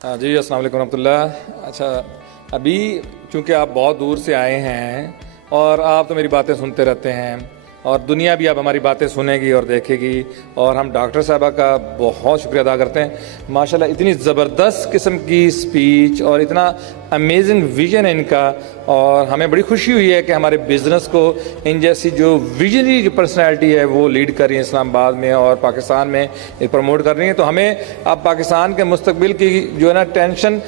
हाँ जी, अस्सलाम वालेकुम रहमतुल्लाह। अच्छा, अभी चूँकि आप बहुत दूर से आए हैं और आप तो मेरी बातें सुनते रहते हैं और दुनिया भी अब हमारी बातें सुनेगी और देखेगी, और हम डॉक्टर साहबा का बहुत शुक्रिया अदा करते हैं। माशाल्लाह इतनी ज़बरदस्त किस्म की स्पीच और इतना अमेजिंग विजन है इनका, और हमें बड़ी खुशी हुई है कि हमारे बिज़नेस को इन जैसी जो विजनरी जो पर्सनैलिटी है वो लीड कर रही है इस्लामाबाद में और पाकिस्तान में प्रमोट कर रही है। तो हमें अब पाकिस्तान के मुस्तकबिल की जो है ना टेंशन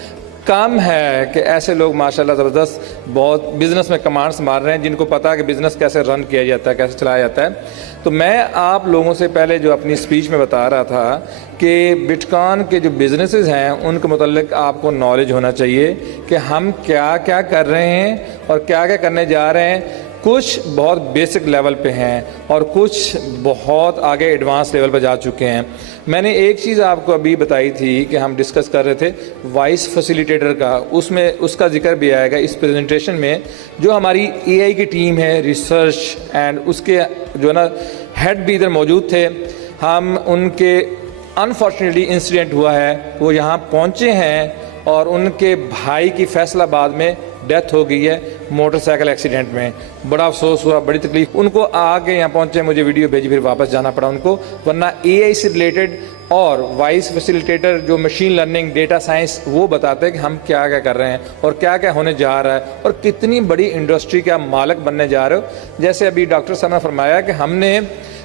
कम है कि ऐसे लोग माशाल्लाह ज़बरदस्त बहुत बिज़नेस में कमांड संभाल रहे हैं, जिनको पता है कि बिज़नेस कैसे रन किया जाता है, कैसे चलाया जाता है। तो मैं आप लोगों से पहले जो अपनी स्पीच में बता रहा था कि बिटकॉइन के जो बिज़नेसेस हैं उनके मुतल्लिक आपको नॉलेज होना चाहिए कि हम क्या क्या कर रहे हैं और क्या क्या करने जा रहे हैं। कुछ बहुत बेसिक लेवल पे हैं और कुछ बहुत आगे एडवांस लेवल पर जा चुके हैं। मैंने एक चीज़ आपको अभी बताई थी कि हम डिस्कस कर रहे थे वाइस फैसिलिटेटर का, उसमें उसका जिक्र भी आएगा इस प्रेजेंटेशन में। जो हमारी एआई की टीम है रिसर्च एंड उसके जो है ना हेड भी इधर मौजूद थे, हम उनके अनफॉर्चुनेटली इंसिडेंट हुआ है, वो यहाँ पहुँचे हैं और उनके भाई की फैसलाबाद में डेथ हो गई है मोटरसाइकिल एक्सीडेंट में। बड़ा अफसोस हुआ, बड़ी तकलीफ। उनको आके यहाँ पहुँचे, मुझे वीडियो भेजी, फिर वापस जाना पड़ा उनको, वरना एआई से रिलेटेड और वाइस फैसिलिटेटर जो मशीन लर्निंग डेटा साइंस वो बताते हैं कि हम क्या क्या कर रहे हैं और क्या क्या होने जा रहा है और कितनी बड़ी इंडस्ट्री का मालिक बनने जा रहे हो। जैसे अभी डॉक्टर साहब ने फरमाया कि हमने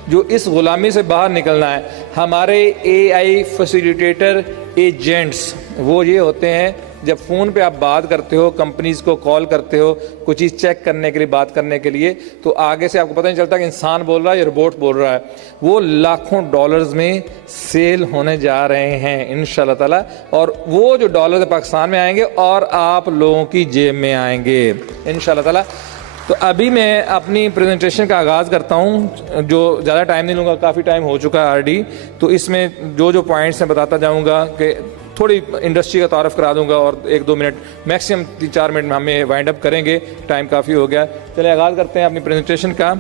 जो इस गुलामी से बाहर निकलना है, हमारे एआई फैसिलिटेटर एजेंट्स वो ये होते हैं, जब फ़ोन पे आप बात करते हो, कंपनीज़ को कॉल करते हो कुछ चीज़ चेक करने के लिए, बात करने के लिए, तो आगे से आपको पता नहीं चलता कि इंसान बोल रहा है या रोबोट बोल रहा है। वो लाखों डॉलर्स में सेल होने जा रहे हैं इंशाल्लाह ताला, और वो जो डॉलर पाकिस्तान में आएंगे और आप लोगों की जेब में आएंगे इंशाल्लाह ताला। तो अभी मैं अपनी प्रेजेंटेशन का आगाज़ करता हूँ, जो ज़्यादा टाइम नहीं लूँगा, काफ़ी टाइम हो चुका है ऑलरेडी। तो इसमें जो जो पॉइंट्स मैं बताता जाऊँगा कि थोड़ी इंडस्ट्री का तारफ़ करा दूंगा और 1-2 मिनट मैक्सिमम 3-4 मिनट में हमें वाइंड अप करेंगे, टाइम काफ़ी हो गया। चलिए आगाज़ करते हैं अपनी प्रेजेंटेशन का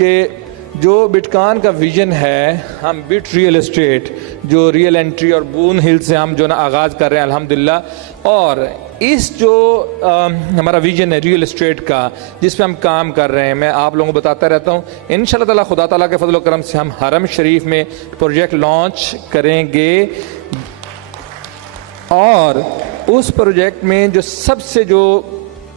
कि जो बिटकॉइन का विजन है, हम बिट रियल एस्टेट जो रियल एंट्री और बून हिल से हम जो ना आगाज़ कर रहे हैं अल्हम्दुलिल्लाह। और इस जो हमारा विजन है रियल एस्टेट का जिस पे हम काम कर रहे हैं, मैं आप लोगों को बताता रहता हूँ। इंशाल्लाह ताला खुदा ताला के फजल व करम से हम हरम शरीफ में प्रोजेक्ट लॉन्च करेंगे, और उस प्रोजेक्ट में जो सबसे जो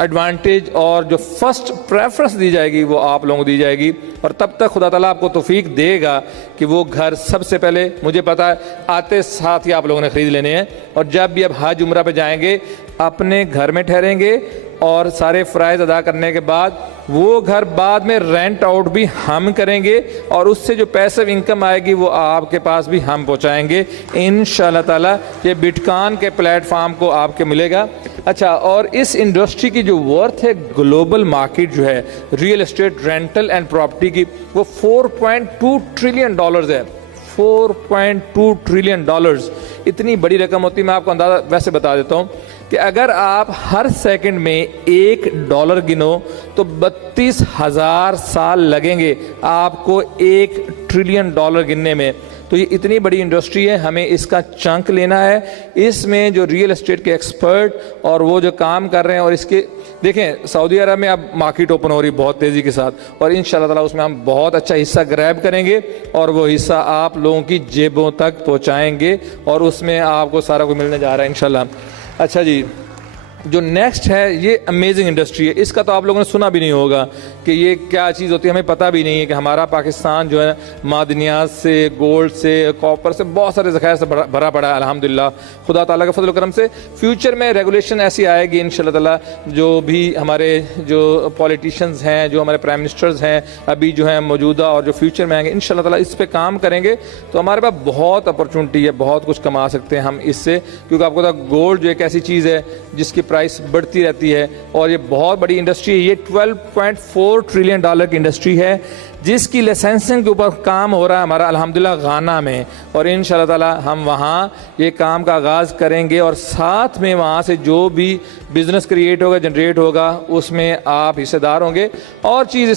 एडवांटेज और जो फर्स्ट प्रेफरेंस दी जाएगी वो आप लोगों को दी जाएगी। और तब तक खुदा ताला आपको तौफीक देगा कि वो घर सबसे पहले, मुझे पता है आते साथ ही आप लोगों ने ख़रीद लेने हैं, और जब भी अब हज उम्रा पे जाएंगे अपने घर में ठहरेंगे और सारे फ़राइज़ अदा करने के बाद वो घर बाद में रेंट आउट भी हम करेंगे, और उससे जो पैसिव इनकम आएगी वो आपके पास भी हम पहुंचाएंगे इंशाल्लाह ताला। ये बिटकॉइन के प्लेटफॉर्म को आपके मिलेगा। अच्छा, और इस इंडस्ट्री की जो वर्थ है ग्लोबल मार्केट जो है real estate rental and property की, वो $4.2 ट्रिलियन है। $4.2 ट्रिलियन इतनी बड़ी रकम होती है। मैं आपको अंदाज़ा वैसे बता देता हूँ कि अगर आप हर सेकंड में $1 गिनो तो 32,000 साल लगेंगे आपको $1 ट्रिलियन गिनने में। तो ये इतनी बड़ी इंडस्ट्री है, हमें इसका चंक लेना है। इसमें जो रियल एस्टेट के एक्सपर्ट और वो जो काम कर रहे हैं, और इसके देखें सऊदी अरब में अब मार्केट ओपन हो रही है बहुत तेज़ी के साथ, और इंशाल्लाह ताला उसमें हम बहुत अच्छा हिस्सा ग्रैब करेंगे और वो हिस्सा आप लोगों की जेबों तक पहुँचाएँगे, और उसमें आपको सारा कुछ मिलने जा रहा है इंशाल्लाह। अच्छा जी, जो नेक्स्ट है ये अमेजिंग इंडस्ट्री है। इसका तो आप लोगों ने सुना भी नहीं होगा कि ये क्या चीज़ होती है, हमें पता भी नहीं है कि हमारा पाकिस्तान जो है मादनियात से, गोल्ड से, कॉपर से, बहुत सारे ज़खायर से भरा पड़ा है अल्हम्दुलिल्लाह खुदा ताला के फजल करम से। फ्यूचर में रेगुलेशन ऐसी आएगी इंशाल्लाह ताला, जो भी हमारे जो पॉलिटिशियंस हैं, जो हमारे प्राइम मिनिस्टर्स हैं अभी जो हैं मौजूदा और जो फ्यूचर में आएंगे, इंशाल्लाह ताला इस पर काम करेंगे तो हमारे पास बहुत अपॉर्चुनिटी है, बहुत कुछ कमा सकते हैं हम इससे। क्योंकि आपको पता गोल्ड जो एक ऐसी चीज़ है जिसकी प्राइस बढ़ती रहती है, और ये बहुत बड़ी इंडस्ट्री है। ये $12.4 ट्रिलियन की इंडस्ट्री है। जिसकी लाइसेंसिंग के ऊपर काम हो रहा है हमारा अल्हम्दुलिल्लाह गाना में, और इंशाल्लाह ताला हम वहाँ ये काम का आगाज़ करेंगे और साथ में वहाँ से जो भी बिज़नेस क्रिएट होगा, जनरेट होगा, उसमें आप हिस्सेदार होंगे। और चीज़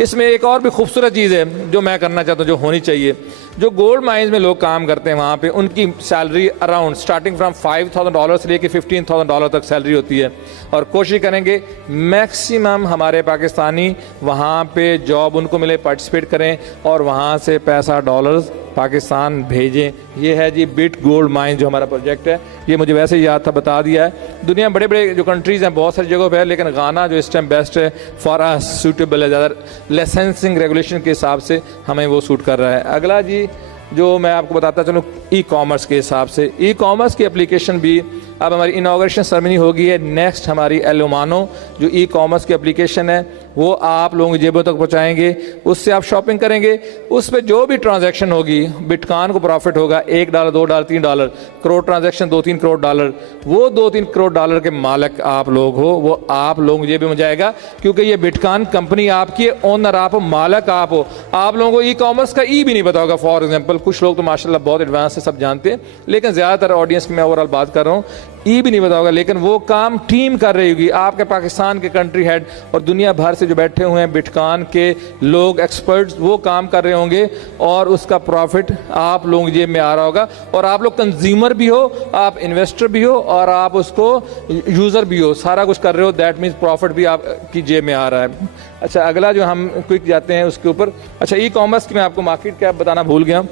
इसमें एक और भी खूबसूरत चीज़ है जो मैं करना चाहता हूँ, जो होनी चाहिए। जो गोल्ड माइंस में लोग काम करते हैं वहाँ पे उनकी सैलरी अराउंड स्टार्टिंग फ्रॉम $5,000 से लेके $15,000 तक सैलरी होती है, और कोशिश करेंगे मैक्सिमम हमारे पाकिस्तानी वहाँ पे जॉब उनको मिले, पार्टिसिपेट करें और वहाँ से पैसा डॉलर्स पाकिस्तान भेजें। ये है जी बिट गोल्ड माइन जो हमारा प्रोजेक्ट है। ये मुझे वैसे ही याद था, बता दिया है। दुनिया में बड़े बड़े जो कंट्रीज़ हैं बहुत सारी जगहों पे है, लेकिन गाना जो इस टाइम बेस्ट है फॉर अस, सूटेबल है, ज़्यादा लाइसेंसिंग रेगुलेशन के हिसाब से हमें वो सूट कर रहा है। अगला जी जो मैं आपको बताता चलूँ ई कॉमर्स के हिसाब से, ई कॉमर्स की एप्लीकेशन भी अब हमारी इनाग्रेशन सेरेमनी होगी है। नेक्स्ट हमारी एलोमानो जो ई कॉमर्स की एप्लीकेशन है वो आप लोगों की जेबों तक पहुंचाएंगे, उससे आप शॉपिंग करेंगे, उस पर जो भी ट्रांजैक्शन होगी बिटकॉइन को प्रॉफिट होगा। $1, $2, $3 करोड़ ट्रांजैक्शन, $2-3 करोड़, वो $2-3 करोड़ के मालिक आप लोग हो, वो आप लोगों की जेबों में जाएगा, क्योंकि ये बिटकॉइन कंपनी आपकी है, ओनर आप हो, मालिक आप हो। आप लोगों को ई कॉमर्स का ई भी नहीं पता होगा। फॉर एग्जाम्पल कुछ लोग तो माशाल्लाह बहुत एडवांस से सब जानते हैं, लेकिन ज़्यादातर ऑडियंस की मैं ओवरऑल बात कर रहा हूँ, ई भी नहीं पता होगा। लेकिन वो काम टीम कर रही होगी, आपके पाकिस्तान के कंट्री हेड और दुनिया भर से जो बैठे हुए हैं बिटकॉइन के लोग, एक्सपर्ट्स, वो काम कर रहे होंगे और उसका प्रॉफिट आप लोगों की जेब में आ रहा होगा। और आप लोग कंज्यूमर भी हो, आप इन्वेस्टर भी हो और आप उसको यूज़र भी हो, सारा कुछ कर रहे हो। दैट मीन्स प्रॉफिट भी आपकी जेब में आ रहा है। अच्छा, अगला जो हम क्विक जाते हैं उसके ऊपर। अच्छा, ई कॉमर्स की मैं आपको मार्केट कैप बताना भूल गया।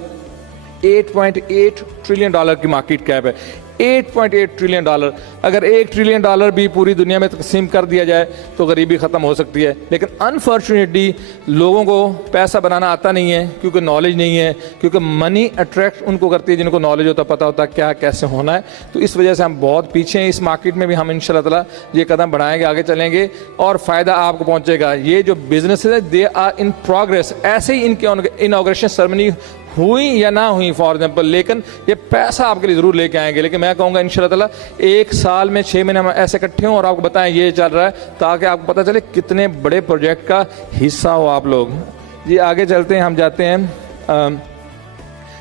$8.8 ट्रिलियन की मार्केट कैप है। $8.8 ट्रिलियन। अगर $1 ट्रिलियन भी पूरी दुनिया में तकसीम कर दिया जाए तो गरीबी ख़त्म हो सकती है। लेकिन अनफॉर्चुनेटली लोगों को पैसा बनाना आता नहीं है, क्योंकि नॉलेज नहीं है, क्योंकि मनी अट्रैक्ट उनको करती है जिनको नॉलेज होता, पता होता क्या कैसे होना है। तो इस वजह से हम बहुत पीछे हैं। इस मार्केट में भी हम इंशाल्लाह ताला ये कदम बढ़ाएंगे, आगे चलेंगे और फ़ायदा आपको पहुँचेगा। ये जो बिजनेस है दे आर इन प्रोग्रेस। ऐसे ही इनके इनाग्रेशन सेरेमनी हुई या ना हुई फॉर एग्जाम्पल, लेकिन ये पैसा आपके लिए ज़रूर लेके आएंगे। लेकिन मैं कहूँगा इंशाल्लाह ताला 1 साल में 6 महीने में ऐसे इकट्ठे हों और आपको बताएं ये चल रहा है, ताकि आपको पता चले कितने बड़े प्रोजेक्ट का हिस्सा हो आप लोग। जी आगे चलते हैं, हम जाते हैं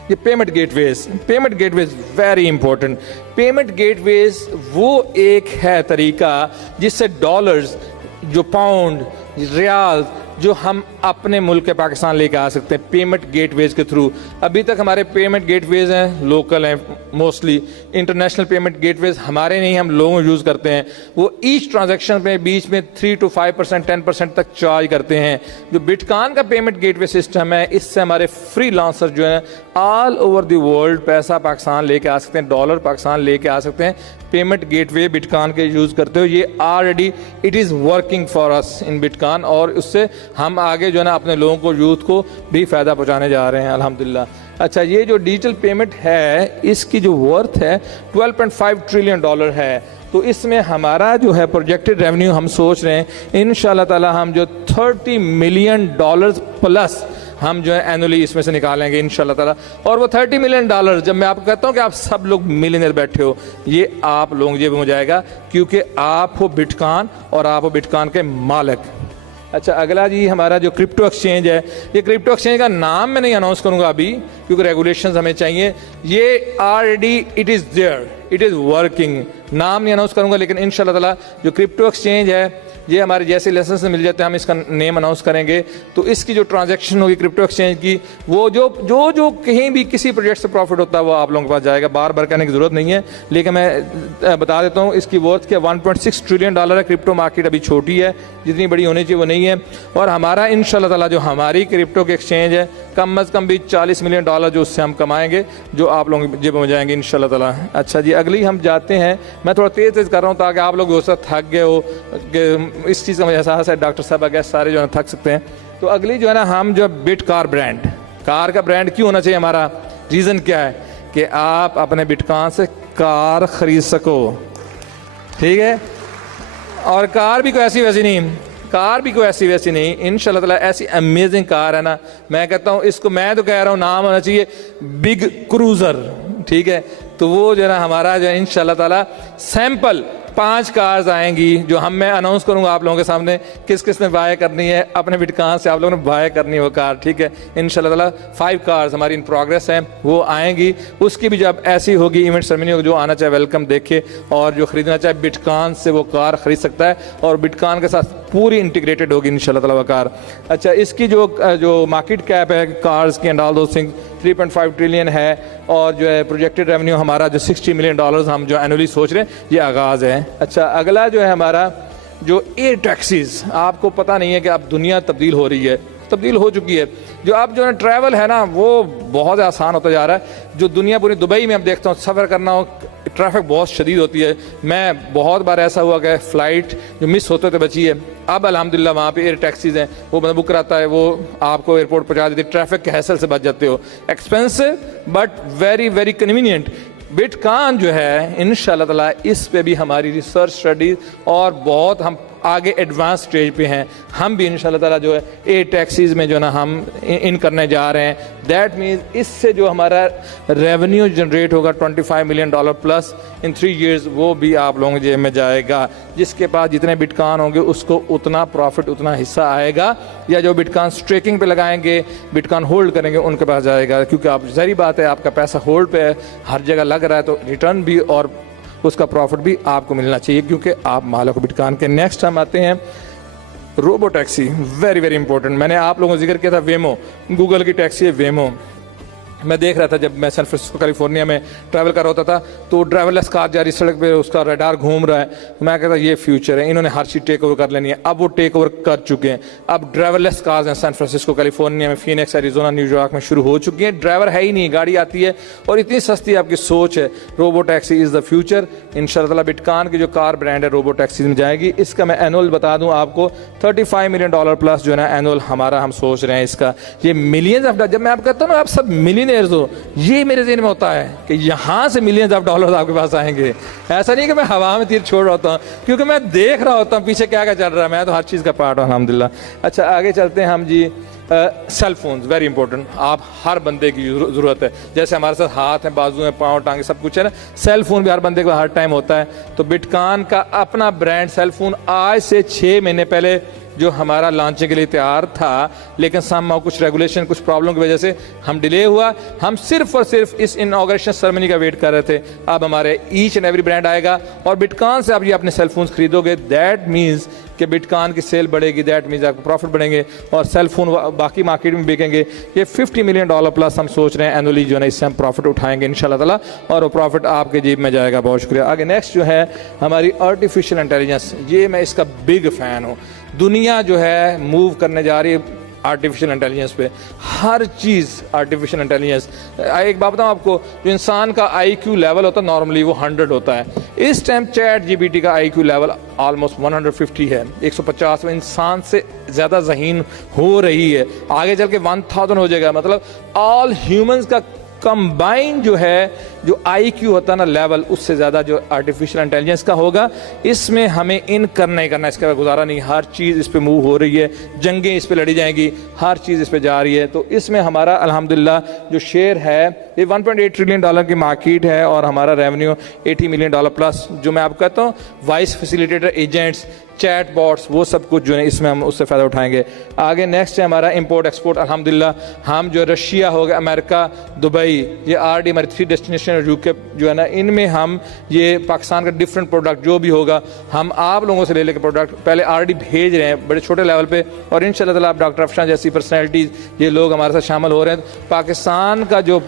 ये payment gateways very important. Payment gateways वो एक है तरीका जिससे डॉलर्स, जो पाउंड, रियाल, जो हम अपने मुल्क के पाकिस्तान लेके आ सकते हैं पेमेंट गेटवेज के थ्रू। अभी तक हमारे पेमेंट गेटवेज हैं लोकल हैं, मोस्टली इंटरनेशनल पेमेंट गेटवेज हमारे नहीं, हम लोग यूज़ करते हैं। वो ईच ट्रांजैक्शन में बीच में 3 to 5%, 10% तक चार्ज करते हैं। जो बिटकॉइन का पेमेंट गेटवे सिस्टम है, इससे हमारे फ्री लांसर जो है ऑल ओवर द वर्ल्ड पैसा पाकिस्तान लेके आ सकते हैं, डॉलर पाकिस्तान लेके आ सकते हैं। पेमेंट गेटवे बिटकॉइन के यूज़ करते हो, ये already it is working for us in bitcoin, और उससे हम आगे जो है ना अपने लोगों को, यूथ को भी फ़ायदा पहुंचाने जा रहे हैं अल्हम्दुलिल्लाह। अच्छा, ये जो डिजिटल पेमेंट है इसकी जो वर्थ है $12.5 ट्रिलियन है। तो इसमें हमारा जो है प्रोजेक्टेड रेवेन्यू हम सोच रहे हैं इंशाल्लाह ताला हम जो $30 मिलियन प्लस हम जो है एनुअली इसमें से निकालेंगे इंशाल्लाह ताला। और वो $30 मिलियन, जब मैं आपको कहता हूँ कि आप सब लोग मिलियनर बैठे हो, ये आप लोगों की जेब में हो जाएगा, क्योंकि आप हो बिटकॉइन और आप हो बिटकॉइन के मालिक। अच्छा, अगला जी हमारा जो क्रिप्टो एक्सचेंज है, ये क्रिप्टो एक्सचेंज का नाम मैं नहीं अनाउंस करूंगा अभी, क्योंकि रेगुलेशंस हमें चाहिए। ये already it is there, it is working. नाम नहीं अनाउंस करूंगा, लेकिन इंशाल्लाह ताला जो क्रिप्टो एक्सचेंज है ये हमारे जैसे लाइसेंस मिल जाते हैं हम इसका नेम अनाउंस करेंगे। तो इसकी जो ट्रांजैक्शन होगी क्रिप्टो एक्सचेंज की, वो जो कहीं भी किसी प्रोजेक्ट से प्रॉफिट होता है वो आप लोगों के पास जाएगा। बार बार कहने की ज़रूरत नहीं है, लेकिन मैं बता देता हूँ इसकी वर्थ क्या $1.6 ट्रिलियन है। क्रिप्टो मार्केट अभी छोटी है, जितनी बड़ी होनी चाहिए वो नहीं है। और हमारा इंशाल्लाह ताला जो हमारी क्रिप्टो की एक्सचेंज है कम अज़ कम भी $40 मिलियन जो उससे हम कमाएंगे, जो आप लोगों की जेब में जाएंगे इंशाल्लाह ताला। अच्छा जी, अगली हम जाते हैं। मैं थोड़ा तेज़ कर रहा हूँ ताकि आप लोग उससे थक गए हो, इस चीज़ का मुझे एहसास है। डॉक्टर साहब अगैर सारे जो है थक सकते हैं। तो अगली जो है ना, हम जो बिट कार ब्रांड, कार का ब्रांड क्यों होना चाहिए हमारा, रीज़न क्या है कि आप अपने बिटकॉइन से कार ख़रीद सको, ठीक है। और कार भी कोई ऐसी वैसी नहीं, इंशाल्लाह ताला ऐसी अमेजिंग कार है ना, मैं कहता हूँ इसको, मैं तो कह रहा हूँ नाम होना चाहिए बिग क्रूज़र, ठीक है। तो वो जो है ना हमारा जो है इंशाल्लाह ताला सैंपल 5 कार्स आएंगी जो मैं अनाउंस करूंगा आप लोगों के सामने, किस किस ने बाय करनी है अपने बिटकॉइन से, आप लोगों ने बाय करनी है वो कार, ठीक है। इंशाल्लाह ताला 5 कार्स हमारी इन प्रोग्रेस हैं, वो आएंगी। उसकी भी जब ऐसी होगी इवेंट सेरेमनी होगी, जो आना चाहे वेलकम देखे, और जो खरीदना चाहे बिटकॉइन से वो कार खरीद सकता है, और बिटकॉइन के साथ पूरी इंटीग्रेटेड होगी इंशाल्लाह ताला वो कार। अच्छा, इसकी जो मार्केट कैप है कार्स की and all those things 3.5 trillion है, और जो है प्रोजेक्टेड रेवेन्यू हमारा जो $60 मिलियन हम जो एनुअली सोच रहे हैं, ये आगाज़ है। अच्छा, अगला जो है हमारा जो एयर टैक्सीज, आपको पता नहीं है कि अब दुनिया तब्दील हो रही है, तब्दील हो चुकी है। जो अब जो है ट्रैवल है ना, वो बहुत आसान होता जा रहा है। जो दुनिया पूरी, दुबई में अब देखता हूँ सफ़र करना हो, ट्रैफिक बहुत शदीद होती है। मैं बहुत बार ऐसा हुआ कि फ़्लाइट जो मिस होते थे बची है। अब अल्हम्दुलिल्लाह वहाँ पे एयर टैक्सीज़ हैं, वो बंदा बुक कराता है, वो आपको एयरपोर्ट पहुँचा देती है, ट्रैफिक के हैसल से बच जाते हो। Expensive but very very convenient. Bitcoin जो है इंशाल्लाह ताला इस पे भी हमारी रिसर्च स्टडी और बहुत हम आगे एडवांस स्टेज पे हैं। हम भी इंशाल्लाह ताला जो है एयर टैक्सीज़ में जो ना हम इन करने जा रहे हैं। दैट मीन्स इससे जो हमारा रेवेन्यू जनरेट होगा $25 मिलियन प्लस इन 3 years, वो भी आप लोगों के जेब में जाएगा। जिसके पास जितने बिटकॉइन होंगे उसको उतना प्रॉफिट, उतना हिस्सा आएगा, या जो बिटकॉइन स्टेकिंग पे लगाएंगे, बिटकॉइन होल्ड करेंगे, उनके पास जाएगा। क्योंकि आप ज़ाहिर बात है आपका पैसा होल्ड पे है, हर जगह लग रहा है, तो रिटर्न भी और उसका प्रॉफिट भी आपको मिलना चाहिए, क्योंकि आप मालिक हो बिटकॉइन के। नेक्स्ट हम आते हैं robo taxi, very very important. मैंने आप लोगों को जिक्र किया था वेमो, गूगल की टैक्सी है वेमो। मैं देख रहा था जब मैं सैन फ्रांसिस्को कैलिफोर्निया में ट्रैवल कर रहा होता था, तो ड्राइवरलेस कार जा रही सड़क पे, उसका रडार घूम रहा है। मैं कहता ये फ्यूचर है, इन्होंने हर चीज़ टेक ओवर कर लेनी है। अब वो टेक ओवर कर चुके हैं। अब ड्राइवरलेस कार्स हैं सैन फ्रांसिस्को कैलिफोर्निया में, फीनिक्स एरिजोना न्यूयॉर्क में शुरू हो चुकी हैं। ड्राइवर है ही नहीं, गाड़ी आती है और इतनी सस्ती आपकी सोच है। Robo taxi is the future. इंशाल्लाह बिटकॉइन की जो कार ब्रांड है रोबो टैक्सी में जाएगी। इसका मैं एनुअल बता दूँ आपको, $35 मिलियन प्लस जो है ना एनुअल हमारा हम सोच रहे हैं इसका। ये मिलियंस ऑफ, जब मैं आप कहता हूँ ना आप सब मिलियनेयर्स हो, ये मेरे ज़हन में होता है कि यहाँ से मिलियंस ऑफ डॉलर्स आपके पास आएंगे। ऐसा नहीं कि मैं हवा में तीर छोड़ रहा होता हूँ, क्योंकि मैं देख रहा होता हूँ पीछे क्या क्या चल रहा है। मैं तो हर चीज़ का पार्ट हूँ अल्हम्दुलिल्लाह। अच्छा, आगे चलते हैं हम जी। सेल फोन्स वेरी इंपॉर्टेंट, आप हर बंदे की ज़रूरत है। जैसे हमारे साथ हाथ हैं, बाजू हैं, पाँव, टांगे, सब कुछ है ना, सेल फोन भी हर बंदे को हर टाइम होता है। तो बिटकॉइन का अपना ब्रांड सेल फोन आज से 6 महीने पहले जो हमारा लॉन्चिंग के लिए तैयार था, लेकिन समहाउ कुछ रेगुलेशन, कुछ प्रॉब्लम की वजह से हम डिले हुआ। हम सिर्फ और सिर्फ इस इनॉग्रेशन सेरेमनी का वेट कर रहे थे। अब हमारे ईच एंड एवरी ब्रांड आएगा, और बिटकॉइन से आप ये अपने सेलफोन्स खरीदोगे, दैट मीन्स कि बिटकॉइन की सेल बढ़ेगी, दैट मीन्स आपको प्रॉफिट बढ़ेंगे, और सेलफोन बाकी मार्केट में बिकेंगे। ये $50 मिलियन प्लस हम सोच रहे हैं एनुअली जो है इससे हम प्रॉफिट उठाएंगे इंशाल्लाह ताला, और वो प्रॉफिट आपके जेब में जाएगा। बहुत शुक्रिया। आगे नेक्स्ट जो है हमारी आर्टिफिशियल इंटेलिजेंस, ये मैं इसका बिग फ़ैन हूँ। दुनिया जो है मूव करने जा रही है आर्टिफिशियल इंटेलिजेंस पे, हर चीज़ आर्टिफिशियल इंटेलिजेंस। एक बात बताऊँ आपको, जो इंसान का IQ लेवल होता है नॉर्मली वो 100 होता है। इस टाइम चैट GPT का IQ लेवल ऑलमोस्ट 150 है, 150 में इंसान से ज़्यादा ज़हीन हो रही है। आगे चल के 1000 हो जाएगा। मतलब ऑल ह्यूमंस का कंबाइन जो है, जो IQ होता है ना लेवल, उससे ज़्यादा जो आर्टिफिशियल इंटेलिजेंस का होगा। इसमें हमें इन करना ही करना, इसके बाद गुजारा नहीं। हर चीज़ इस पे मूव हो रही है, जंगें इस पे लड़ी जाएंगी, हर चीज़ इस पे जा रही है। तो इसमें हमारा अल्हम्दुलिल्लाह जो शेयर है ये $1.8 ट्रिलियन की मार्केट है, और हमारा रेवेन्यू $80 मिलियन प्लस। जो मैं आपको कहता हूँ voice facilitator, agents, chat bots, वो सब कुछ जो है इसमें हम उससे फ़ायदा उठाएंगे। आगे नेक्स्ट है हमारा इंपोर्ट एक्सपोर्ट। अल्हम्दुलिल्लाह हम जो रशिया हो गया, अमेरिका, दुबई, ये RD हमारी 3 डेस्टिनेशन और UK जो है ना, इनमें हम ये पाकिस्तान का डिफरेंट प्रोडक्ट जो भी होगा हम आप लोगों से ले लेकर प्रोडक्ट पहले RD भेज रहे हैं बड़े छोटे लेवल पे, और इंशाल्लाह ताला आप डॉक्टर अफशान जैसी पर्सनैलिटीज़, ये लोग हमारे साथ शामिल हो रहे हैं। पाकिस्तान का जो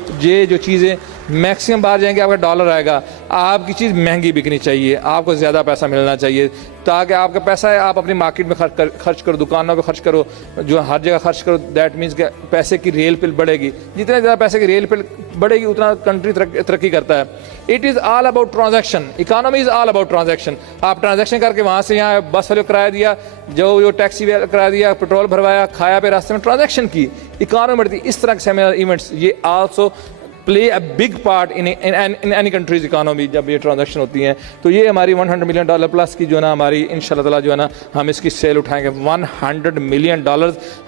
चीज़ें मैक्सिमम बाहर जाएंगे, आपका डॉलर आएगा। आपकी चीज़ महंगी बिकनी चाहिए, आपको ज़्यादा पैसा मिलना चाहिए, ताकि आपका पैसा है आप अपनी मार्केट में खर्च करो, दुकानों पे खर्च करो, जो हर जगह खर्च करो। दैट मीन्स कि पैसे की रेल पिल बढ़ेगी। जितने ज़्यादा पैसे की रेल पिल बढ़ेगी उतना कंट्री तरक्की करता है। It is all about transaction, economy is all about transaction. आप ट्रांजैक्शन करके वहाँ से यहाँ बस वाले किराया दिया, जो टैक्सी वाले किराया दिया, पेट्रोल भरवाया, खाया पे रास्ते में, ट्रांजैक्शन की, इकोनॉमी बढ़ती। इस तरह के सेमिनार इवेंट्स ये also play a big part in any countries economy जब ये ट्रांजैक्शन होती हैं। तो ये हमारी $100 मिलियन प्लस की जो है ना हमारी इंशाल्लाह ताला जो है ना हम इसकी सेल उठाएंगे। $100 मिलियन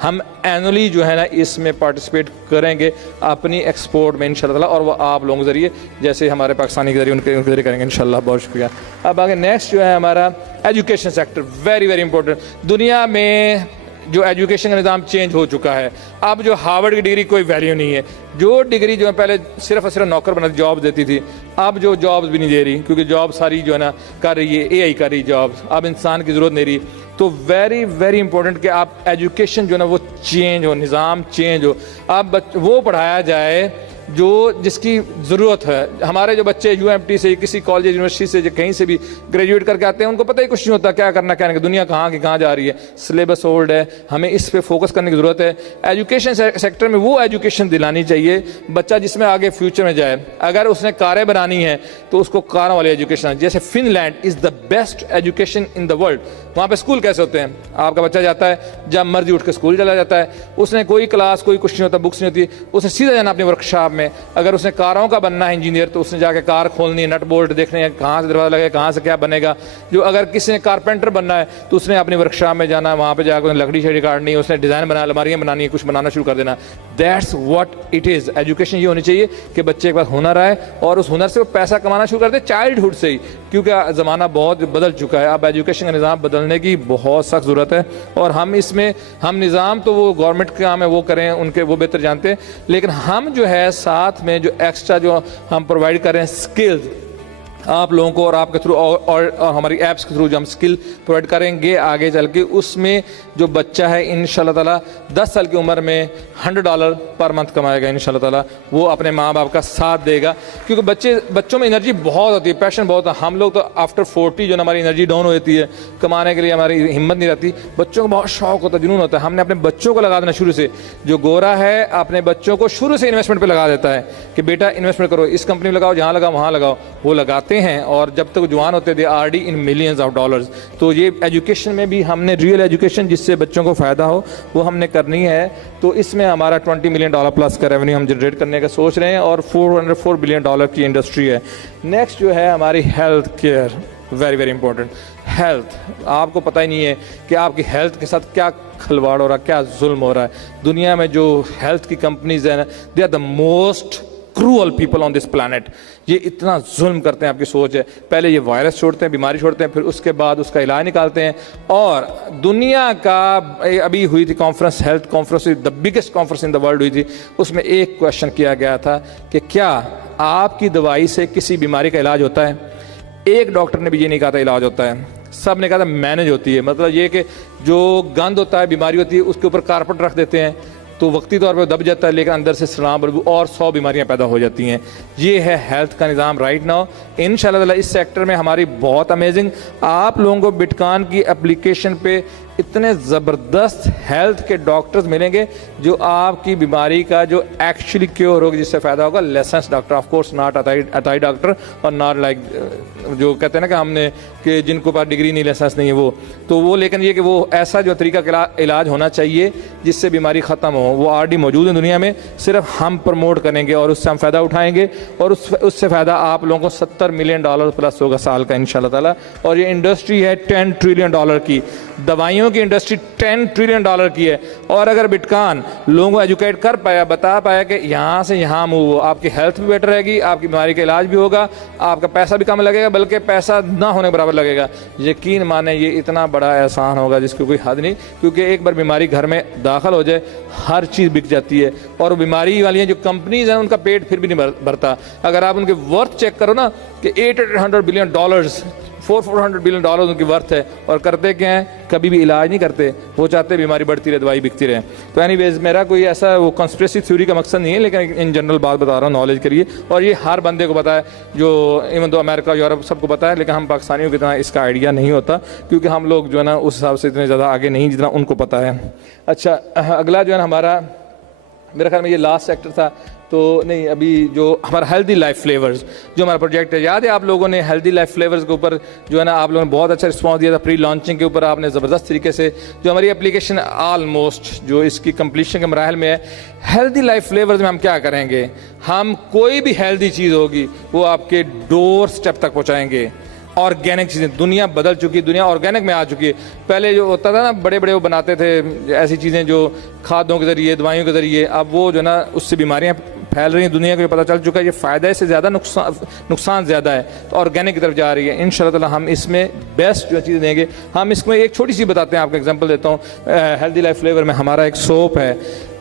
हम एनुअली जो है ना इसमें पार्टिसिपेट करेंगे अपनी एक्सपोर्ट में इंशाल्लाह ताला, और वो आप लोगों के ज़रिए जैसे हमारे पाकिस्तानी के ज़रिए उनके ज़रिए करेंगे इंशाल्लाह। बहुत शुक्रिया। अब आगे नेक्स्ट जो है हमारा education sector, very very important. दुनिया में जो एजुकेशन का निज़ाम चेंज हो चुका है। अब जो हार्वर्ड की डिग्री कोई वैल्यू नहीं है। जो डिग्री जो है पहले सिर्फ और सिर्फ नौकर बनाती, जॉब देती थी, अब जो जॉब्स भी नहीं दे रही, क्योंकि जॉब सारी जो है ना कर रही है AI कर रही जॉब्स, अब इंसान की ज़रूरत नहीं रही। तो वेरी वेरी इंपॉर्टेंट कि आप एजुकेशन जो है ना वो चेंज हो, निज़ाम चेंज हो। अब वो पढ़ाया जाए जो जिसकी ज़रूरत है। हमारे जो बच्चे UMT से, किसी कॉलेज यूनिवर्सिटी से, कहीं से भी ग्रेजुएट करके आते हैं, उनको पता ही कुछ नहीं होता क्या करना क्या नहीं, दुनिया कहाँ की कहाँ जा रही है, सिलेबस ओल्ड है। हमें इस पे फोकस करने की ज़रूरत है। एजुकेशन सेक्टर में वो एजुकेशन दिलानी चाहिए बच्चा जिसमें आगे फ्यूचर में जाए। अगर उसने कारें बनानी है तो उसको कारों वाली एजुकेशन, जैसे Finland is the best education in the world. वहाँ पे स्कूल कैसे होते हैं, आपका बच्चा जाता है, जब मर्जी उठ के स्कूल चला जाता है, उसने कोई क्लास कोई कुछ नहीं होता, बुक्स नहीं होती, उसने सीधा जाना अपनी वर्कशॉप में। अगर उसने कारों का बनना है इंजीनियर, तो उसने जाके कार खोलनी है, नट बोल्ट देखने हैं, कहाँ से दरवाजा लगेगा, कहाँ से क्या बनेगा। जो अगर किसी ने कारपेंटर बनना है तो उसने अपनी वर्कशॉप में जाना है, वहाँ पे जाकर लकड़ी शड़ी काटनी है, उसने डिज़ाइन बना, अलमारियाँ बनानी है, कुछ बनाना शुरू कर देना। That's what it is. Education ये होनी चाहिए कि बच्चे के पास हुनर आए और उस हुनर से वो पैसा कमाना शुरू कर दे चाइल्डहुड से ही, क्योंकि ज़माना बहुत बदल चुका है। अब एजुकेशन का निज़ाम बदलने की बहुत सख्त ज़रूरत है। और हम इसमें हम निज़ाम तो वो गवर्नमेंट के काम है वो करें, उनके वो बेहतर जानते हैं, लेकिन हम जो है साथ में जो एक्स्ट्रा जो हम प्रोवाइड कर रहे हैं स्किल्स आप लोगों को, और आपके थ्रू और हमारी ऐप्स के थ्रू जो हम स्किल प्रोवाइड करेंगे आगे चल के, उसमें जो बच्चा है इंशाल्लाह ताला 10 साल की उम्र में $100 पर मंथ कमाएगा इंशाल्लाह ताला। वो अपने माँ बाप का साथ देगा, क्योंकि बच्चों में एनर्जी बहुत होती है, पैशन बहुत है। हम लोग तो आफ्टर 40 जो हमारी एनर्जी डाउन हो जाती है, कमाने के लिए हमारी हिम्मत नहीं रहती। बच्चों को बहुत शौक होता है, जुनून होता है। हमने अपने बच्चों को लगा देना शुरू से। जो गोरा है अपने बच्चों को शुरू से इन्वेस्टमेंट पर लगा देता है कि बेटा इन्वेस्टमेंट करो, इस कंपनी में लगाओ, जहाँ लगाओ वहाँ लगाओ, वो लगाते हैं। और जब तक जवान होते थे RD in millions of dollars. तो ये एजुकेशन में भी हमने रियल एजुकेशन जिससे बच्चों को फ़ायदा हो वो हमने करनी है। तो इसमें हमारा $20 मिलियन प्लस का रेवेन्यू हम जनरेट करने का सोच रहे हैं, और $404 बिलियन की इंडस्ट्री है। नेक्स्ट जो है हमारी health care, very very important. Health, आपको पता ही नहीं है कि आपकी हेल्थ के साथ क्या खिलवाड़ हो रहा है, क्या जुल्म हो रहा है। दुनिया में जो हेल्थ की कंपनीज हैं, they are the most cruel people on this planet. ये इतना जुल्म करते हैं, आपकी सोच है। पहले ये वायरस छोड़ते हैं, बीमारी छोड़ते हैं, फिर उसके बाद उसका इलाज निकालते हैं। और दुनिया का अभी हुई थी conference, health conference, the biggest conference in the world हुई थी। उसमें एक क्वेश्चन किया गया था कि क्या आपकी दवाई से किसी बीमारी का इलाज होता है? एक डॉक्टर ने भी ये नहीं कहा था इलाज होता है, सब ने कहा था मैनेज होती है। मतलब ये कि जो गंद होता है, बीमारी होती है, उसके ऊपर कारपेट रख देते हैं तो वक्ती तौर पर दब जाता है, लेकिन अंदर से सलाम बदबू और 100 बीमारियां पैदा हो जाती हैं। ये है हेल्थ का निज़ाम राइट नाउ। इंशाल्लाह इस सेक्टर में हमारी बहुत अमेजिंग, आप लोगों को बिटकॉइन की एप्लीकेशन पे इतने ज़बरदस्त हेल्थ के डॉक्टर्स मिलेंगे जो आपकी बीमारी का जो एक्चुअली क्योर होगी, जिससे फ़ायदा होगा। License doctor, of course not अताई डॉक्टर, और नॉट लाइक जो कहते हैं ना कि हमने कि जिनको पास डिग्री नहीं, लाइसेंस नहीं है वो लेकिन ये कि वो ऐसा जो तरीका का इलाज होना चाहिए जिससे बीमारी ख़त्म हो। वो RD मौजूद है दुनिया में, सिर्फ हम प्रमोट करेंगे और उससे हम फ़ायदा उठाएंगे, और उससे फ़ायदा आप लोगों को $70 मिलियन प्लस होगा साल का इंशाल्लाह ताला। और ये इंडस्ट्री है $10 ट्रिलियन की, दवाइयों की इंडस्ट्री $10 ट्रिलियन की है। और अगर बिटकॉइन लोगों को एजुकेट कर पाया, बता पाया कि यहाँ से यहाँ मूव हो, आपकी हेल्थ भी बेटर रहेगी, आपकी बीमारी का इलाज भी होगा, आपका पैसा भी कम लगेगा, बल्कि पैसा ना होने बराबर लगेगा। यकीन माने ये इतना बड़ा एहसान होगा जिसकी कोई हद नहीं, क्योंकि एक बार बीमारी घर में दाखिल हो जाए हर चीज़ बिक जाती है। और बीमारी वाली जो कंपनीज हैं उनका पेट फिर भी नहीं भरता। अगर आप उनके वर्थ चेक करो ना कि $800 बिलियन, $400 बिलियन उनकी वर्थ है, और करते क्या हैं, कभी भी इलाज नहीं करते। वो चाहते बीमारी बढ़ती रहे, दवाई बिकती रहे। तो एनीवेज मेरा कोई ऐसा वो कंस्पिरेसी थ्योरी का मकसद नहीं है, लेकिन इन जनरल बात बता रहा हूँ नॉलेज के लिए। और ये हर बंदे को पता है, जो इवन तो अमेरिका यूरोप सबको पता है, लेकिन हम पाकिस्तानियों की तरह इसका आइडिया नहीं होता, क्योंकि हम लोग जो है ना उस हिसाब से इतने ज़्यादा आगे नहीं जितना उनको पता है। अच्छा, अगला जो है ना हमारा मेरे ख्याल में ये लास्ट सेक्टर था। तो नहीं, अभी जो हमारा हेल्दी लाइफ फ्लेवर्स जो हमारा प्रोजेक्ट है, याद है आप लोगों ने हेल्दी लाइफ फ्लेवर्स के ऊपर जो है ना आप लोगों ने बहुत अच्छा रिस्पांस दिया था। प्री लॉन्चिंग के ऊपर आपने ज़बरदस्त तरीके से जो हमारी एप्लीकेशन ऑलमोस्ट जो इसकी कंप्लीशन के मराहल में है। हेल्दी लाइफ फ्लेवर्स में हम क्या करेंगे, हम कोई भी हेल्दी चीज़ होगी वो आपके डोर स्टेप तक पहुँचाएंगे। ऑर्गेनिक चीज़ें, दुनिया बदल चुकी है, दुनिया ऑर्गेनिक में आ चुकी है। पहले जो होता था ना, बड़े बड़े वो बनाते थे ऐसी चीज़ें जो खादों के ज़रिए, दवाइयों के ज़रिए, अब वो जो ना उससे बीमारियाँ फैल रही हैं। दुनिया को ये पता चल चुका है ये फ़ायदे से ज़्यादा नुकसान ज़्यादा है, तो ऑर्गेनिक की तरफ जा रही है। इंशाअल्लाह ताला हम इसमें बेस्ट जो चीज़ देंगे। हम इसमें एक छोटी सी बताते हैं, आपको एग्जांपल देता हूँ। हेल्दी लाइफ फ्लेवर में हमारा एक सोप है।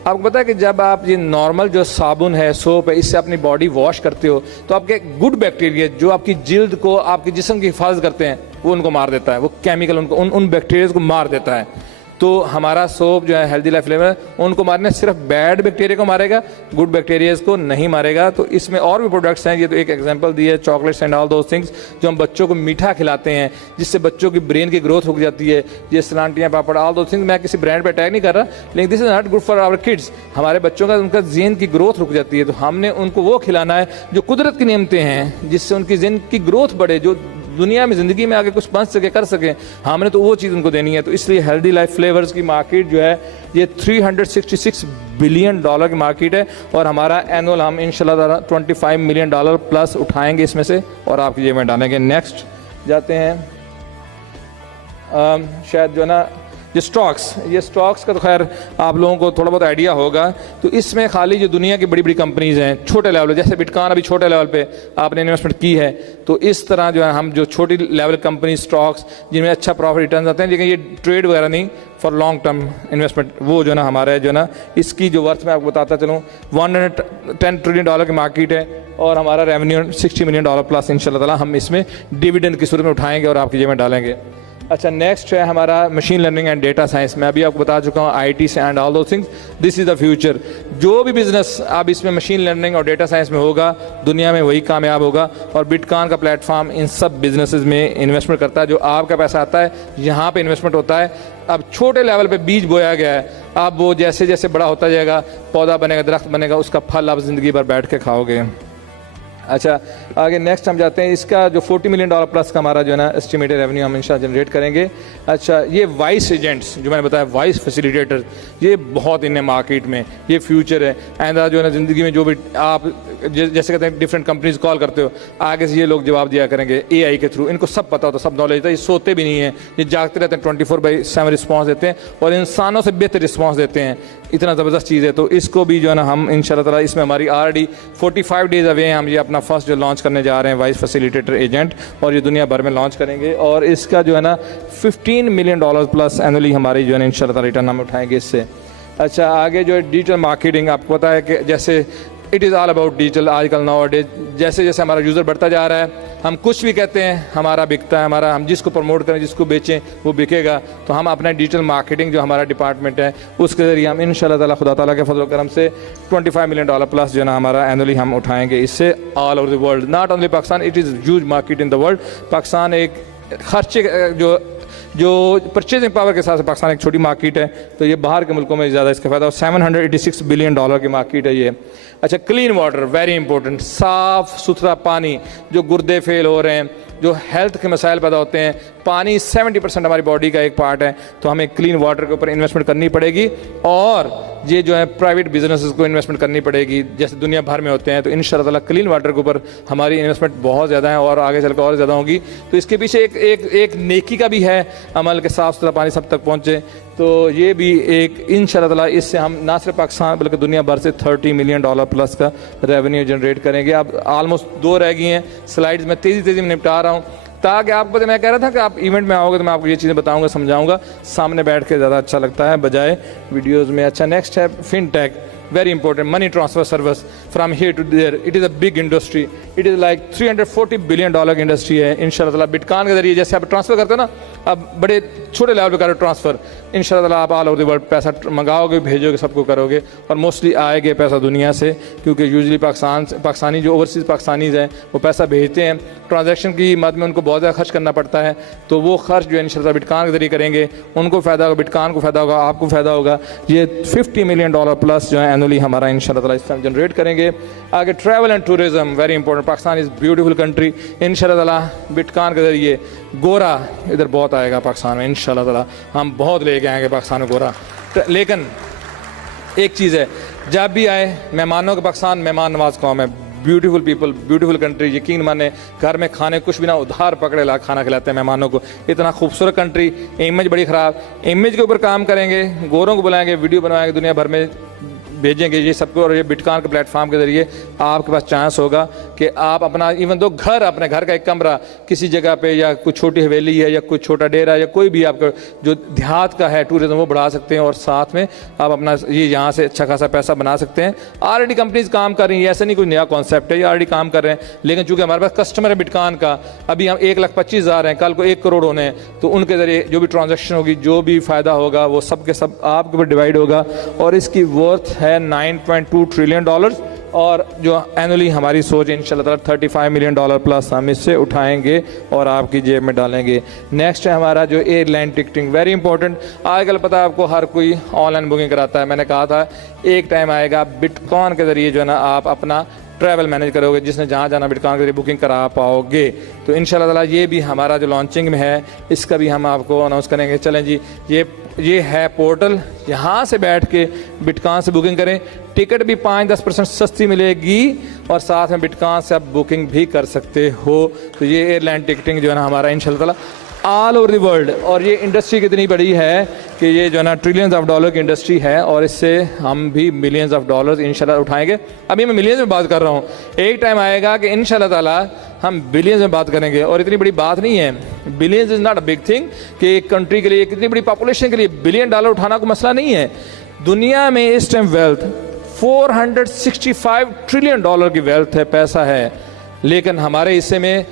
आपको पता है कि जब आप ये नॉर्मल जो साबुन है, सोप है, इससे अपनी बॉडी वॉश करते हो तो आपके गुड बैक्टीरिया जो आपकी जिल्द को, आपके जिस्म की हिफाजत करते हैं, वो उनको मार देता है। वो केमिकल उनको उन बैक्टीरिया को मार देता है। तो हमारा सोप जो है हेल्दी लाइफ फ्लेवर, उनको मारने सिर्फ बैड बैक्टीरिया को मारेगा, गुड बैक्टीरियाज को नहीं मारेगा। तो इसमें और भी प्रोडक्ट्स हैं। ये तो एक एग्जांपल दी है, chocolates and all those things जो हम बच्चों को मीठा खिलाते हैं जिससे बच्चों की ब्रेन की ग्रोथ रुक जाती है। ये सलांटियाँ, पापड़, ऑल दोज थिंग्स। मैं किसी ब्रांड पे अटैक नहीं कर रहा, लेकिन this is not good for our kids. हमारे बच्चों का, उनका जेन की ग्रोथ रुक जाती है, तो हमने उनको वो खिलाना है जो कुदरत की नेमतें हैं, जिससे उनकी जेन की ग्रोथ बढ़े, जो दुनिया में ज़िंदगी में आगे कुछ बन सके, कर सके। हमने तो वो चीज़ उनको देनी है। तो इसलिए हेल्दी लाइफ फ्लेवर्स की मार्केट जो है ये $366 बिलियन की मार्केट है। और हमारा एनुअल हम इंशाल्लाह $25 मिलियन प्लस उठाएंगे इसमें से और आपकी जेब में डालेंगे। नेक्स्ट जाते हैं, शायद जो है ना ये स्टॉक्स का तो खैर आप लोगों को थोड़ा बहुत आइडिया होगा। तो इसमें खाली जो दुनिया की बड़ी बड़ी कंपनीज़ हैं छोटे लेवल पे, जैसे बिटकॉइन अभी छोटे लेवल पे आपने इन्वेस्टमेंट की है, तो इस तरह जो है हम जो छोटी लेवल कंपनी स्टॉक्स जिनमें अच्छा प्रॉफिट रिटर्न आते हैं, लेकिन ये ट्रेड वगैरह नहीं, फॉर लॉन्ग टर्म इन्वेस्टमेंट, वो जो है ना हमारे जो है ना इसकी जो वर्थ मैं आपको बताता चलूँ, $110 ट्रिलियन की मार्केट है और हमारा रेवेन्यू $60 मिलियन प्लस इंशाल्लाह ताला हम इसमें डिविडेंड की सूरत में उठाएंगे और आपकी जेब में डालेंगे। अच्छा, नेक्स्ट है हमारा machine learning and data science. मैं अभी आपको बता चुका हूँ IT से एंड ऑल दो things, this is the future. जो भी बिजनेस अब इसमें मशीन लर्निंग और डेटा साइंस में होगा, दुनिया में वही कामयाब होगा। और बिटकॉइन का प्लेटफॉर्म इन सब बिजनेसेस में इन्वेस्टमेंट करता है। जो आपका पैसा आता है यहाँ पे इन्वेस्टमेंट होता है। अब छोटे लेवल पे बीज बोया गया है, अब वो जैसे जैसे बड़ा होता जाएगा, पौधा बनेगा, दरख्त बनेगा, उसका फल आप ज़िंदगी भर बैठ के खाओगे। अच्छा, आगे नेक्स्ट हम जाते हैं। इसका जो $40 मिलियन प्लस का हमारा जो है ना एस्टिमेटेड रेवेन्यू हम इंशाल्लाह जनरेट करेंगे। अच्छा, ये वाइस एजेंट्स जो मैंने बताया, वाइस फैसिलिटेटर, ये बहुत इन मार्केट में, ये फ्यूचर है। आइंदा जो है ना ज़िंदगी में जो भी आप जैसे कहते हैं डिफरेंट कंपनीज कॉल करते हो, आगे से ये लोग जवाब दिया करेंगे AI के थ्रू। इनको सब पता होता है, सब नॉलेज होता है, ये सोते भी नहीं है, ये जागते रहते हैं, 24/7 रिस्पॉन्स देते हैं और इंसानों से बेहतर रिस्पॉन्स देते हैं। इतना ज़बरदस्त चीज़ है। तो इसको भी जो है ना हम इंशाल्लाह ताला, इसमें हमारी ऑलरेडी 45 डेज अवे हैं। हम ये अपना फर्स्ट जो लॉन्च करने जा रहे हैं वाइस फैसिलिटेटर एजेंट, और ये दुनिया भर में लॉन्च करेंगे। और इसका जो है ना $15 मिलियन प्लस एनुअली हमारी जो है ना इंशाल्लाह ताला रिटर्न हम उठाएंगे इससे। अच्छा, आगे जो है डिजिटल मार्केटिंग, आपको पता है कि जैसे it is all about digital. आजकल नाउ डेज जैसे जैसे हमारा यूज़र बढ़ता जा रहा है, हम कुछ भी कहते हैं हमारा बिकता है, हमारा हम जिसको प्रमोट करें, जिसको बेचें वो बिकेगा। तो हम अपना डिजिटल मार्केटिंग जो हमारा डिपार्टमेंट है उसके ज़रिए हम इंशाल्लाह ताला खुदा ताला के फजल करम से $25 मिलियन प्लस जो है ना हमारा एनुअली हम उठाएंगे इससे all over the world, not only Pakistan. It is huge market in the world. Pakistan एक खर्चे जो परचेजिंग पावर के साथ पाकिस्तान एक छोटी मार्केट है, तो ये बाहर के मुल्कों में ज़्यादा इसका फ़ायदा। और $786 बिलियन की मार्केट है ये। अच्छा, क्लीन वाटर वेरी इंपॉर्टेंट, साफ़ सुथरा पानी, जो गुर्दे फेल हो रहे हैं, जो हेल्थ के मसाइल पैदा होते हैं, पानी 70% हमारी बॉडी का एक पार्ट है। तो हमें क्लीन वाटर के ऊपर इन्वेस्टमेंट करनी पड़ेगी और ये जो है प्राइवेट बिजनेसेस को इन्वेस्टमेंट करनी पड़ेगी जैसे दुनिया भर में होते हैं। तो इंशाल्लाह ताला क्लीन वाटर के ऊपर हमारी इन्वेस्टमेंट बहुत ज़्यादा है और आगे चलकर और ज़्यादा होगी। तो इसके पीछे एक नेकी का भी है अमल के, साफ़ सुथरा पानी सब तक पहुँचे। तो ये भी एक इंशाल्लाह ताला इससे हम ना सिर्फ पाकिस्तान बल्कि दुनिया भर से $30 मिलियन प्लस का रेवेन्यू जनरेट करेंगे। अब ऑलमोस्ट 2 रह गई हैं स्लाइड्स, में तेज़ी में निपटा रहा हूँ ताकि आपको, मैं कह रहा था कि आप इवेंट में आओगे तो मैं आपको ये चीज़ें बताऊंगा, समझाऊंगा। सामने बैठ के ज़्यादा अच्छा लगता है बजाय वीडियोज़ में। अच्छा, नेक्स्ट है fintech, very important, money transfer service from here to there. It is a big industry. It is like $340 billion industry है। इंशाल्लाह ताला बिटकॉइन के जरिए जैसे आप ट्रांसफ़र करते हो ना, अब बड़े छोटे लेवल पे करो ट्रांसफ़र, इंशाल्लाह ताला आप ऑल ओवर द वर्ल्ड पैसा मंगाओगे, भेजोगे, सबको करोगे और मोस्टली आएगा पैसा दुनिया से, क्योंकि यूजली पाकिस्तानी जो ओवरसीज़ पाकिस्तानीज़ हैं वो पैसा भेजते हैं, ट्रांजैक्शन की मद में उनको बहुत ज़्यादा खर्च करना पड़ता है। तो वो खर्च जो है इंशाल्लाह बिटकॉइन के जरिए करेंगे, उनको फ़ायदा होगा, बिटकॉइन को फ़ायदा होगा, आपको फ़ायदा होगा। ये $50 मिलियन प्लस जो है एनुअली हमारा इंशाल्लाह ताला इससे हम जनरेट करेंगे। आगे travel and tourism very important, Pakistan is beautiful country. इंशाल्लाह ताला बिटकॉइन के ज़रिए गोरा इधर बहुत आएगा पाकिस्तान में, इंशाल्लाह ताला हम बहुत लेके आएंगे पाकिस्तान में गोरा। लेकिन एक चीज़ है, जब भी आए मेहमानों के, पाकिस्तान मेहमान नवाज कौम है, ब्यूटीफुल पीपल, ब्यूटीफुल कंट्री। यकीन माने घर में खाने कुछ भी ना उधार पकड़े ला खाना खिलाते हैं मेहमानों को। इतना खूबसूरत कंट्री, इमेज बड़ी ख़राब। इमेज के ऊपर काम करेंगे, गोरों को बुलाएंगे, वीडियो बनवाएंगे, दुनिया भर में भेजेंगे ये सबको। और ये बिटकॉइन के प्लेटफॉर्म के ज़रिए आपके पास चांस होगा कि आप अपना इवन दो घर, अपने घर का एक कमरा किसी जगह पे, या कुछ छोटी हवेली है या कुछ छोटा डेरा या कोई भी आपका जो देहात का है टूरिज्म, वो बढ़ा सकते हैं। और साथ में आप अपना ये यहाँ से अच्छा खासा पैसा बना सकते हैं। ऑलरेडी कंपनीज काम कर रही हैं, ऐसा नहीं कोई नया कॉन्सेप्ट है, ये ऑलरेडी काम कर रहे हैं। लेकिन चूँकि हमारे पास कस्टमर है बिटकॉइन का, अभी हम 1,25,000 हैं, कल को 1 करोड़ होने हैं, तो उनके ज़रिए जो भी ट्रांजेक्शन होगी, जो भी फ़ायदा होगा, वो सब के सब आपके ऊपर डिवाइड होगा। और इसकी वर्थ है $9.2 ट्रिलियन। और जो एनुअली हमारी सोच है इंशाल्लाह ताला $35 मिलियन प्लस हम इससे उठाएंगे और आपकी जेब में डालेंगे। नेक्स्ट है हमारा जो एयरलाइन टिकटिंग, वेरी इंपॉर्टेंट। आजकल पता है आपको, हर कोई ऑनलाइन बुकिंग कराता है। मैंने कहा था एक टाइम आएगा बिटकॉइन के ज़रिए जो है ना आप अपना ट्रैवल मैनेज करोगे, जिसने जहाँ जाना बिटकॉइन के जरिए बुकिंग करा पाओगे। तो इंशाल्लाह ताला ये भी हमारा जो लॉन्चिंग में है, इसका भी हम आपको अनाउंस करेंगे। चलें जी, ये है पोर्टल, यहाँ से बैठ के बिटकॉइन से बुकिंग करें। टिकट भी 5-10% सस्ती मिलेगी और साथ में बिटकॉइन से आप बुकिंग भी कर सकते हो। तो ये एयरलाइन टिकटिंग जो है ना हमारा इंशाल्लाह ताला ऑल ओवर द वर्ल्ड, और ये इंडस्ट्री कितनी बड़ी है कि ये जो है ना ट्रिलियंस ऑफ डॉलर की इंडस्ट्री है, और इससे हम भी मिलियंस ऑफ डॉलर्स इंशाल्लाह उठाएंगे। अभी मैं मिलियंस में बात कर रहा हूँ, एक टाइम आएगा कि इंशाल्लाह ताला हम बिलियंस में बात करेंगे। और इतनी बड़ी बात नहीं है, billions is not a big thing कि एक कंट्री के लिए, कितनी बड़ी पॉपुलेशन के लिए $1 बिलियन उठाना कोई मसला नहीं है। दुनिया में इस टाइम वेल्थ $465 ट्रिलियन की वेल्थ है, पैसा है। लेकिन हमारे हिस्से में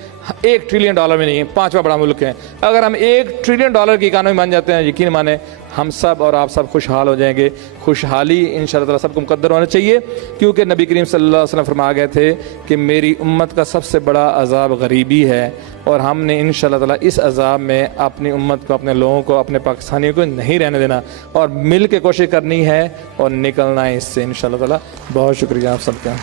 $1 ट्रिलियन में नहीं है, 5वां बड़ा मुल्क है। अगर हम $1 ट्रिलियन की इकानमी बन जाते हैं, यकीन माने हम सब और आप सब खुशहाल हो जाएंगे। खुशहाली इंशाल्लाह ताला सबको मुकद्दर होना चाहिए, क्योंकि नबी करीम सल्लल्लाहु अलैहि वसल्लम फरमा गए थे कि मेरी उम्मत का सबसे बड़ा अजाब गरीबी है। और हमने इंशाल्लाह ताला इस अजाब में अपनी उम्मत को, अपने लोगों को, अपने पाकिस्तानियों को नहीं रहने देना और मिल के कोशिश करनी है और निकलना है इससे इंशाल्लाह ताला। बहुत शुक्रिया आप सबका।